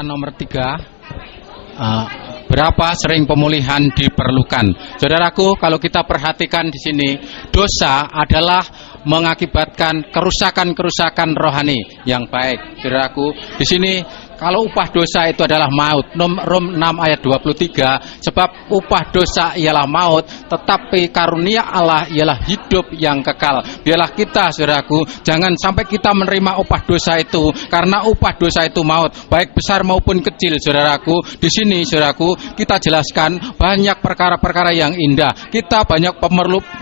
pembicaraan nomor 3, berapa sering pemulihan diperlukan. Saudaraku, kalau kita perhatikan di sini, dosa adalah mengakibatkan kerusakan-kerusakan rohani yang baik. Saudaraku, di sini kalau upah dosa itu adalah maut. Rom 6 ayat 23, sebab upah dosa ialah maut, tetapi karunia Allah ialah hidup yang kekal. Biarlah kita, saudaraku, jangan sampai kita menerima upah dosa itu, karena upah dosa itu maut, baik besar maupun kecil, saudaraku. Di sini, saudaraku, kita jelaskan banyak perkara-perkara yang indah. Kita banyak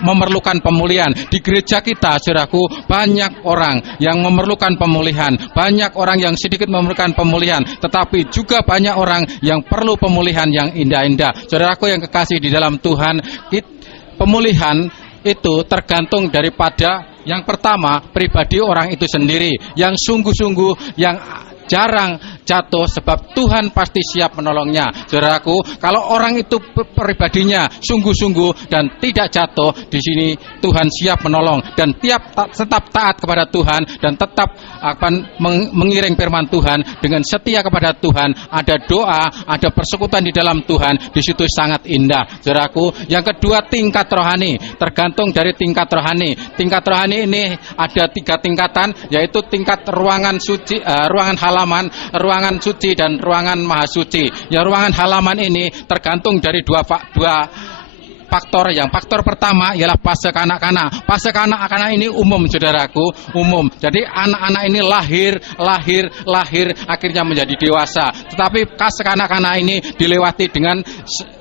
memerlukan pemulihan. Di gereja kita, saudaraku, banyak orang yang memerlukan pemulihan. Banyak orang yang sedikit memerlukan pemulihan. Tetapi juga banyak orang yang perlu pemulihan yang indah-indah. Saudaraku yang kekasih di dalam Tuhan, pemulihan itu tergantung daripada yang pertama, pribadi orang itu sendiri, yang sungguh-sungguh, yang jarang jatuh, sebab Tuhan pasti siap menolongnya. Saudaraku, kalau orang itu pribadinya sungguh-sungguh dan tidak jatuh, di sini Tuhan siap menolong dan tetap taat kepada Tuhan dan tetap akan mengiring firman Tuhan dengan setia kepada Tuhan. Ada doa, ada persekutuan di dalam Tuhan, di situ sangat indah. Saudaraku, yang kedua, tingkat rohani, tergantung dari tingkat rohani. Tingkat rohani ini ada 3 tingkatan, yaitu tingkat ruangan suci, ruangan halaman, ruangan suci, dan ruangan maha suci. Yang ruangan halaman ini tergantung dari dua faktor. Yang faktor pertama ialah fase kanak-kanak. Fase kanak-kanak ini umum, saudaraku, umum. Jadi anak-anak ini lahir, akhirnya menjadi dewasa. Tetapi fase kanak-kanak ini dilewati dengan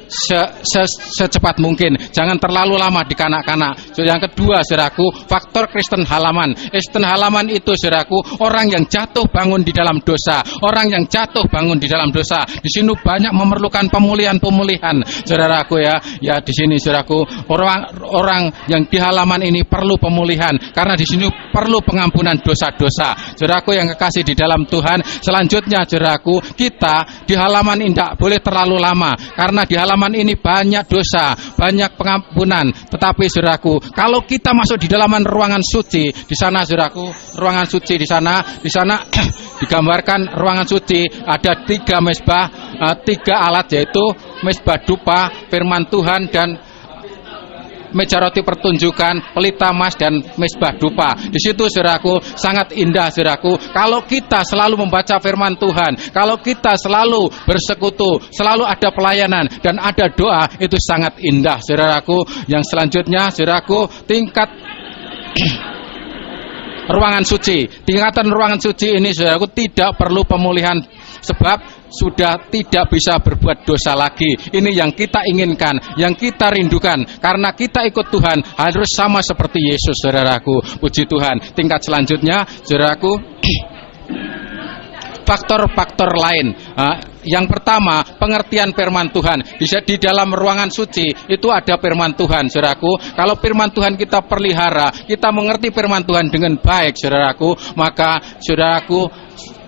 secepat mungkin. Jangan terlalu lama di kanak-kanak. Yang kedua, saudaraku, faktor Kristen halaman. Kristen halaman itu, saudaraku, orang yang jatuh bangun di dalam dosa. Orang yang jatuh bangun di dalam dosa. Di sini banyak memerlukan pemulihan, saudaraku ya. Ya, di sini, saudaraku, orang yang di halaman ini perlu pemulihan, karena di sini perlu pengampunan dosa-dosa. Saudaraku yang kekasih di dalam Tuhan, selanjutnya, saudaraku, kita di halaman ini tidak boleh terlalu lama, karena di halaman ini banyak dosa, banyak pengampunan. Tetapi, saudaraku, kalau kita masuk di dalam ruangan suci, di sana, saudaraku, ruangan suci di sana digambarkan ruangan suci, ada 3 mezbah, 3 alat, yaitu mezbah dupa, firman Tuhan, dan meja roti pertunjukan, pelita emas, dan mezbah dupa. Di situ, saudaraku, sangat indah, saudaraku. Kalau kita selalu membaca firman Tuhan, kalau kita selalu bersekutu, selalu ada pelayanan dan ada doa, itu sangat indah, saudaraku. Yang selanjutnya, saudaraku, tingkat ruangan suci. Tingkatan ruangan suci ini, saudaraku, tidak perlu pemulihan, sebab sudah tidak bisa berbuat dosa lagi. Ini yang kita inginkan, yang kita rindukan, karena kita ikut Tuhan harus sama seperti Yesus, saudaraku. Puji Tuhan. Tingkat selanjutnya, saudaraku, faktor-faktor lain. Yang pertama, pengertian firman Tuhan. Di dalam ruangan suci itu ada firman Tuhan, saudaraku. Kalau firman Tuhan kita pelihara, kita mengerti firman Tuhan dengan baik, saudaraku, maka, saudaraku,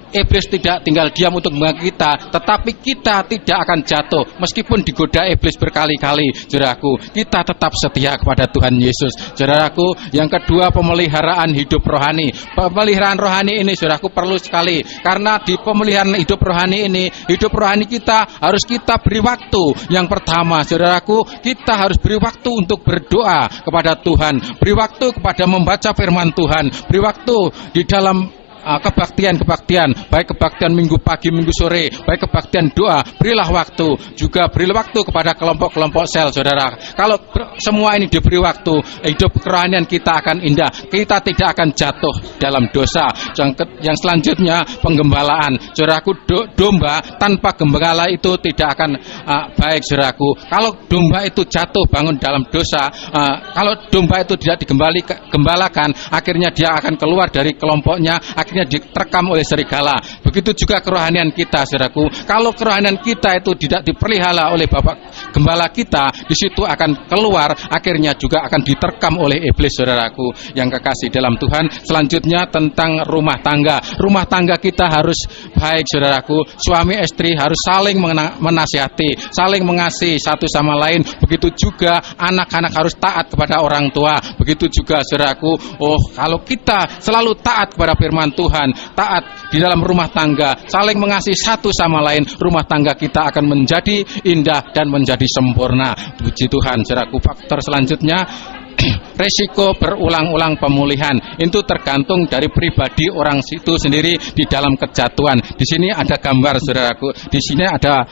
iblis tidak tinggal diam untuk mengganggu kita, tetapi kita tidak akan jatuh meskipun digoda iblis berkali-kali. Saudaraku, kita tetap setia kepada Tuhan Yesus. Saudaraku, yang kedua, pemeliharaan hidup rohani. Pemeliharaan rohani ini, saudaraku, perlu sekali, karena di pemeliharaan hidup rohani ini, hidup rohani kita harus kita beri waktu. Yang pertama, saudaraku, kita harus beri waktu untuk berdoa kepada Tuhan, beri waktu kepada membaca firman Tuhan, beri waktu di dalam kebaktian, baik kebaktian minggu pagi, minggu sore, baik kebaktian doa, berilah waktu. Juga berilah waktu kepada kelompok-kelompok sel, saudara. Kalau semua ini diberi waktu, hidup kerohanian kita akan indah, kita tidak akan jatuh dalam dosa. Yang selanjutnya, penggembalaan. Saudaraku, domba tanpa gembala itu tidak akan baik, saudaraku. Kalau domba itu jatuh bangun dalam dosa, kalau domba itu tidak digembalakan, akhirnya dia akan keluar dari kelompoknya, akhirnya diterkam oleh serigala. Begitu juga kerohanian kita, saudaraku. Kalau kerohanian kita itu tidak dipelihara oleh Bapak Gembala kita, di situ akan keluar, akhirnya juga akan diterkam oleh iblis, saudaraku yang kekasih dalam Tuhan. Selanjutnya, tentang rumah tangga. Rumah tangga kita harus baik, saudaraku. Suami istri harus saling menasihati, saling mengasihi satu sama lain. Begitu juga anak-anak harus taat kepada orang tua. Begitu juga, saudaraku, kalau kita selalu taat kepada firman Tuhan, taat di dalam rumah tangga, saling mengasihi satu sama lain, rumah tangga kita akan menjadi indah dan menjadi sempurna. Puji Tuhan, saudaraku. Faktor selanjutnya, resiko berulang-ulang pemulihan itu tergantung dari pribadi orang itu sendiri di dalam kejatuhan. Di sini ada gambar, saudaraku. Di sini ada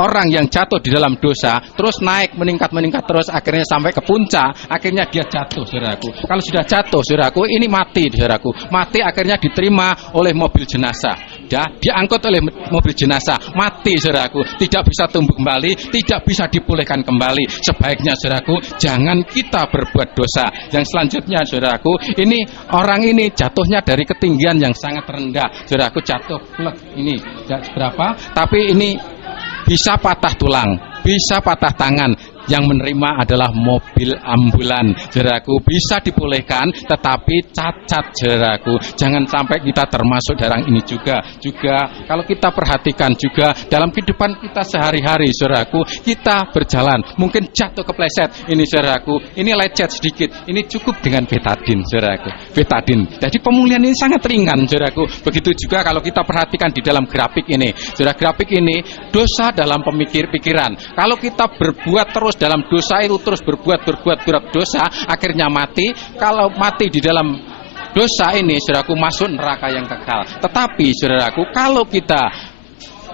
orang yang jatuh di dalam dosa, terus naik meningkat terus, akhirnya sampai ke puncak, akhirnya dia jatuh, saudaraku. Kalau sudah jatuh, saudaraku, ini mati, saudaraku. Mati akhirnya diterima oleh mobil jenazah, ya, diangkut oleh mobil jenazah, mati, saudaraku. Tidak bisa tumbuh kembali, tidak bisa dipulihkan kembali. Sebaiknya, saudaraku, jangan kita berbuat dosa. Yang selanjutnya, saudaraku, ini orang ini jatuhnya dari ketinggian yang sangat rendah, saudaraku, jatuh ini berapa, tapi ini bisa patah tulang, bisa patah tangan. Yang menerima adalah mobil ambulan, saudaraku. Bisa dipulihkan, tetapi cacat, saudaraku. Jangan sampai kita termasuk dalam ini juga. Kalau kita perhatikan juga dalam kehidupan kita sehari-hari, saudaraku, kita berjalan, mungkin jatuh kepleset, ini, saudaraku, ini lecet sedikit, ini cukup dengan betadin, saudaraku. Betadin. Jadi pemulihan ini sangat ringan, saudaraku. Begitu juga kalau kita perhatikan di dalam grafik ini, saudara, grafik ini dosa dalam pikiran. Kalau kita berbuat terus dalam dosa itu, terus berbuat dosa, akhirnya mati. Kalau mati di dalam dosa ini, saudaraku, masuk neraka yang kekal. Tetapi, saudaraku, kalau kita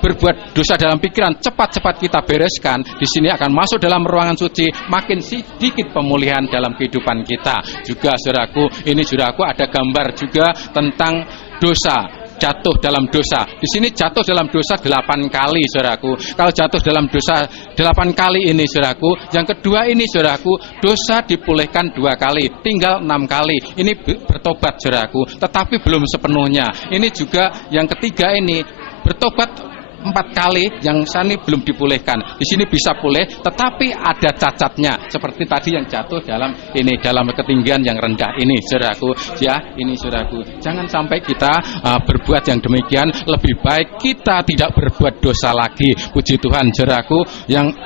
berbuat dosa dalam pikiran, cepat-cepat kita bereskan, di sini akan masuk dalam ruangan suci, makin sedikit pemulihan dalam kehidupan kita. Juga, saudaraku, ini, saudaraku, ada gambar juga tentang dosa. Jatuh dalam dosa. Di sini jatuh dalam dosa 8 kali, saudaraku. Kalau jatuh dalam dosa 8 kali ini, saudaraku. Yang kedua ini, saudaraku, dosa dipulihkan 2 kali, tinggal 6 kali. Ini bertobat, saudaraku, tetapi belum sepenuhnya. Ini juga yang ketiga ini, bertobat 4 kali, yang sini belum dipulihkan. Di sini bisa pulih, tetapi ada cacatnya, seperti tadi yang jatuh dalam ketinggian yang rendah ini, saudaraku. Ya, ini, saudaraku. Jangan sampai kita berbuat yang demikian. Lebih baik kita tidak berbuat dosa lagi. Puji Tuhan, saudaraku. Yang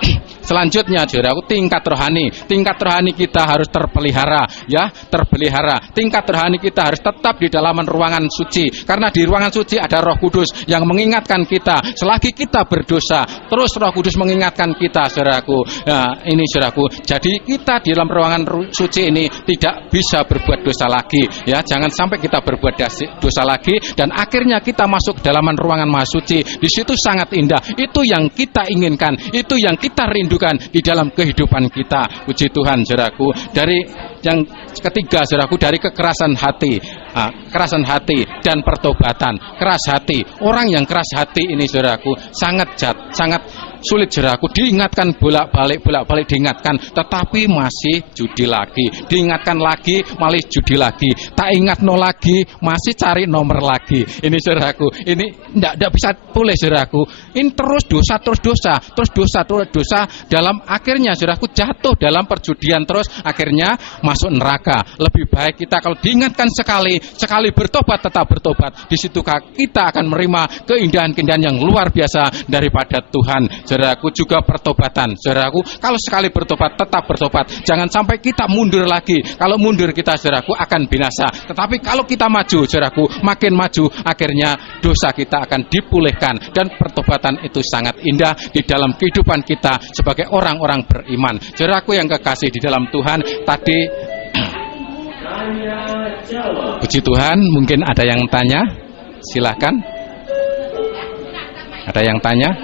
selanjutnya, saudaraku, tingkat rohani. Tingkat rohani kita harus terpelihara, ya, terpelihara. Tingkat rohani kita harus tetap di dalam ruangan suci, karena di ruangan suci ada Roh Kudus yang mengingatkan kita. Selagi kita berdosa, terus Roh Kudus mengingatkan kita, saudaraku. Nah, ini, saudaraku. Jadi kita di dalam ruangan suci ini tidak bisa berbuat dosa lagi, ya. Jangan sampai kita berbuat dosa lagi dan akhirnya kita masuk ke dalam ruangan maha suci. Di situ sangat indah. Itu yang kita inginkan, itu yang kita rindukan di dalam kehidupan kita. Puji Tuhan, saudaraku. Dari yang ketiga, saudaraku, dari kekerasan hati. Kerasan hati dan pertobatan. Keras hati. Orang yang keras hati ini, saudaraku, sangat sulit, saudaraku. Diingatkan bolak-balik diingatkan, tetapi masih judi lagi. Diingatkan lagi, malah judi lagi. Tak ingat no lagi, masih cari nomor lagi. Ini, saudaraku, ini tidak bisa pulih, saudaraku. Ini terus dosa dalam akhirnya, saudaraku, jatuh dalam perjudian terus, akhirnya masuk neraka. Lebih baik kita kalau diingatkan sekali bertobat, tetap bertobat. Di situ kita akan menerima keindahan-keindahan yang luar biasa daripada Tuhan. Saudaraku, juga pertobatan. Saudaraku, kalau sekali bertobat, tetap bertobat. Jangan sampai kita mundur lagi. Kalau mundur kita, saudaraku, akan binasa. Tetapi kalau kita maju, saudaraku, makin maju, akhirnya dosa kita akan dipulihkan. Dan pertobatan itu sangat indah di dalam kehidupan kita sebagai orang-orang beriman. Saudaraku yang kekasih di dalam Tuhan, tadi puji Tuhan, mungkin ada yang tanya, silakan. Ada yang tanya?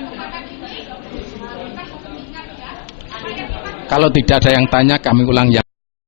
Kalau tidak ada yang tanya, kami ulang yang